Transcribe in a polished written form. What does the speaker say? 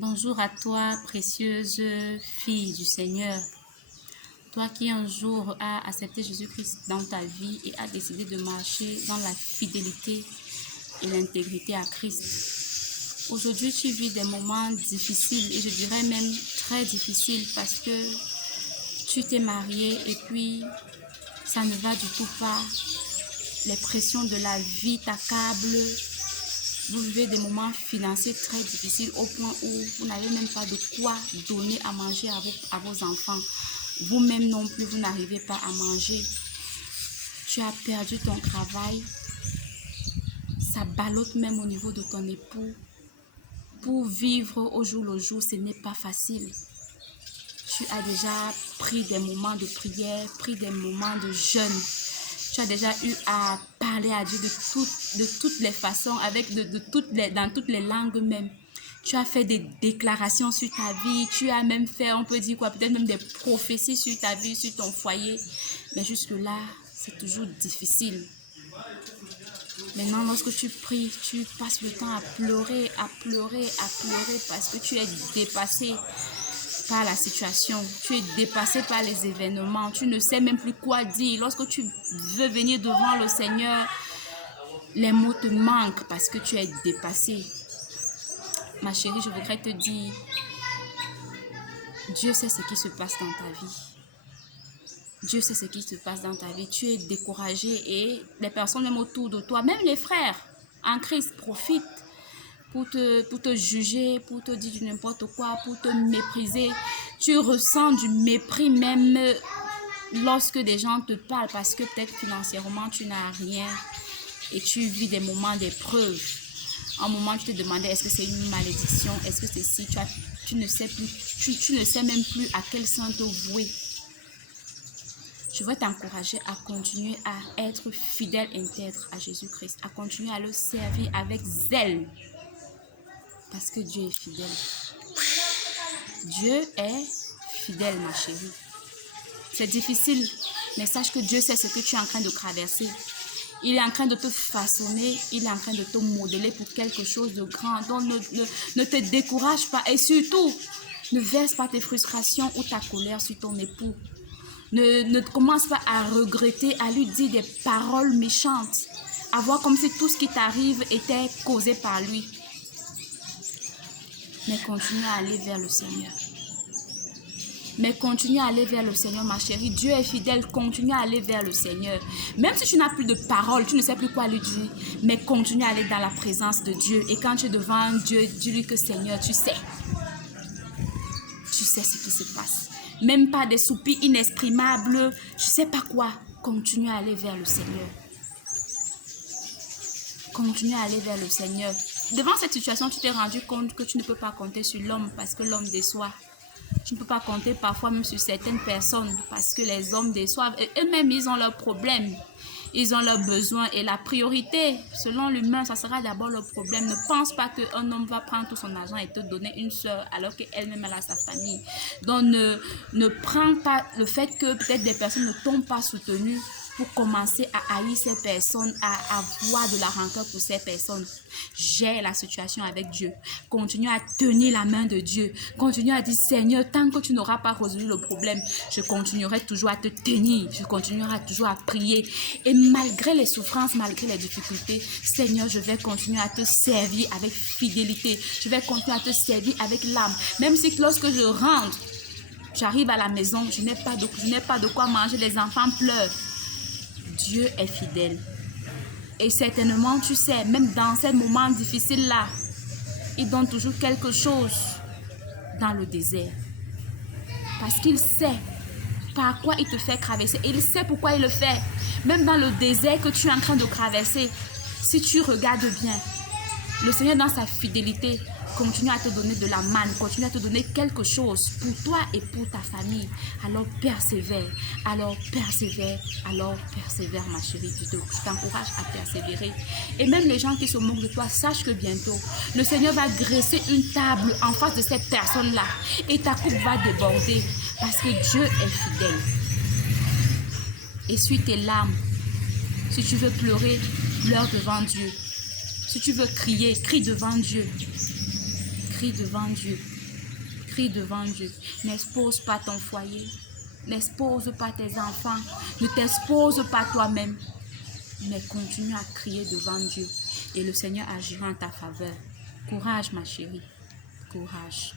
Bonjour à toi, précieuse fille du Seigneur. Toi qui un jour as accepté Jésus-Christ dans ta vie et as décidé de marcher dans la fidélité et l'intégrité à Christ. Aujourd'hui, tu vis des moments difficiles et je dirais même très difficiles parce que tu t'es marié et puis ça ne va du tout pas. Les pressions de la vie t'accablent. Vous vivez des moments financiers très difficiles au point où vous n'avez même pas de quoi donner à manger à vos enfants. Vous-même non plus, vous n'arrivez pas à manger. Tu as perdu ton travail. Ça ballotte même au niveau de ton époux. Pour vivre au jour le jour, ce n'est pas facile. Tu as déjà pris des moments de prière, pris des moments de jeûne. Tu as déjà eu à parler à Dieu de toutes les façons, dans toutes les langues même. Tu as fait des déclarations sur ta vie. Tu as même fait, on peut dire quoi, peut-être même des prophéties sur ta vie, sur ton foyer. Mais jusque-là, c'est toujours difficile. Maintenant, lorsque tu pries, tu passes le temps à pleurer parce que tu es dépassé par la situation, tu es dépassé par les événements, tu ne sais même plus quoi dire. Lorsque tu veux venir devant le Seigneur, les mots te manquent parce que tu es dépassé. Ma chérie, je voudrais te dire, Dieu sait ce qui se passe dans ta vie. Dieu sait ce qui se passe dans ta vie. Tu es découragé et les personnes même autour de toi, même les frères en Christ, profitent pour te juger, pour te dire du n'importe quoi, pour te mépriser. Tu ressens du mépris même lorsque des gens te parlent parce que peut-être financièrement tu n'as rien et tu vis des moments d'épreuve. Un moment tu te demandais est-ce que c'est une malédiction, est-ce que c'est si tu ne sais plus, tu ne sais même plus à quel saint te vouer. Je veux t'encourager à continuer à être fidèle et intègre à Jésus-Christ, à continuer à le servir avec zèle. Parce que Dieu est fidèle. Dieu est fidèle, ma chérie. C'est difficile, mais sache que Dieu sait ce que tu es en train de traverser. Il est en train de te façonner, il est en train de te modeler pour quelque chose de grand. Donc ne te décourage pas et surtout, ne verse pas tes frustrations ou ta colère sur ton époux. Ne commence pas à regretter, à lui dire des paroles méchantes, à voir comme si tout ce qui t'arrive était causé par lui. Mais continue à aller vers le Seigneur. Mais continue à aller vers le Seigneur, ma chérie. Dieu est fidèle, continue à aller vers le Seigneur. Même si tu n'as plus de paroles, tu ne sais plus quoi lui dire, mais continue à aller dans la présence de Dieu. Et quand tu es devant Dieu, dis-lui que Seigneur, tu sais. Tu sais ce qui se passe. Même pas des soupirs inexprimables, je ne sais pas quoi. Continue à aller vers le Seigneur. Continue à aller vers le Seigneur. Devant cette situation, tu t'es rendu compte que tu ne peux pas compter sur l'homme parce que l'homme déçoit. Tu ne peux pas compter parfois même sur certaines personnes parce que les hommes déçoivent. Et eux-mêmes, ils ont leurs problèmes. Ils ont leurs besoins. Et la priorité, selon l'humain, ça sera d'abord le problème. Ne pense pas qu'un homme va prendre tout son argent et te donner une soeur alors qu'elle-même elle a sa famille. Donc, ne prends pas le fait que peut-être des personnes ne t'ont pas soutenu pour commencer à haïr ces personnes, à avoir de la rancœur pour ces personnes. Gère la situation avec Dieu. Continue à tenir la main de Dieu. Continue à dire, Seigneur, tant que tu n'auras pas résolu le problème, je continuerai toujours à te tenir. Je continuerai toujours à prier. Et malgré les souffrances, malgré les difficultés, Seigneur, je vais continuer à te servir avec fidélité. Je vais continuer à te servir avec l'âme. Même si lorsque je rentre, j'arrive à la maison, je n'ai pas de quoi manger, les enfants pleurent. Dieu est fidèle. Et certainement, tu sais, même dans ces moments difficiles-là, il donne toujours quelque chose dans le désert. Parce qu'il sait par quoi il te fait traverser. Et il sait pourquoi il le fait. Même dans le désert que tu es en train de traverser, si tu regardes bien, le Seigneur dans sa fidélité continue à te donner de la manne, continue à te donner quelque chose pour toi et pour ta famille. Alors persévère, ma chérie. Je t'encourage à persévérer. Et même les gens qui se moquent de toi, sache que bientôt, le Seigneur va graisser une table en face de cette personne-là. Et ta coupe va déborder parce que Dieu est fidèle. Essuie tes larmes. Si tu veux pleurer, pleure devant Dieu. Si tu veux crier, crie devant Dieu. Crie devant Dieu. crie devant Dieu. N'expose pas ton foyer. N'expose pas tes enfants. Ne t'expose pas toi-même. Mais continue à crier devant Dieu. Et le Seigneur agira en ta faveur. Courage, ma chérie. Courage.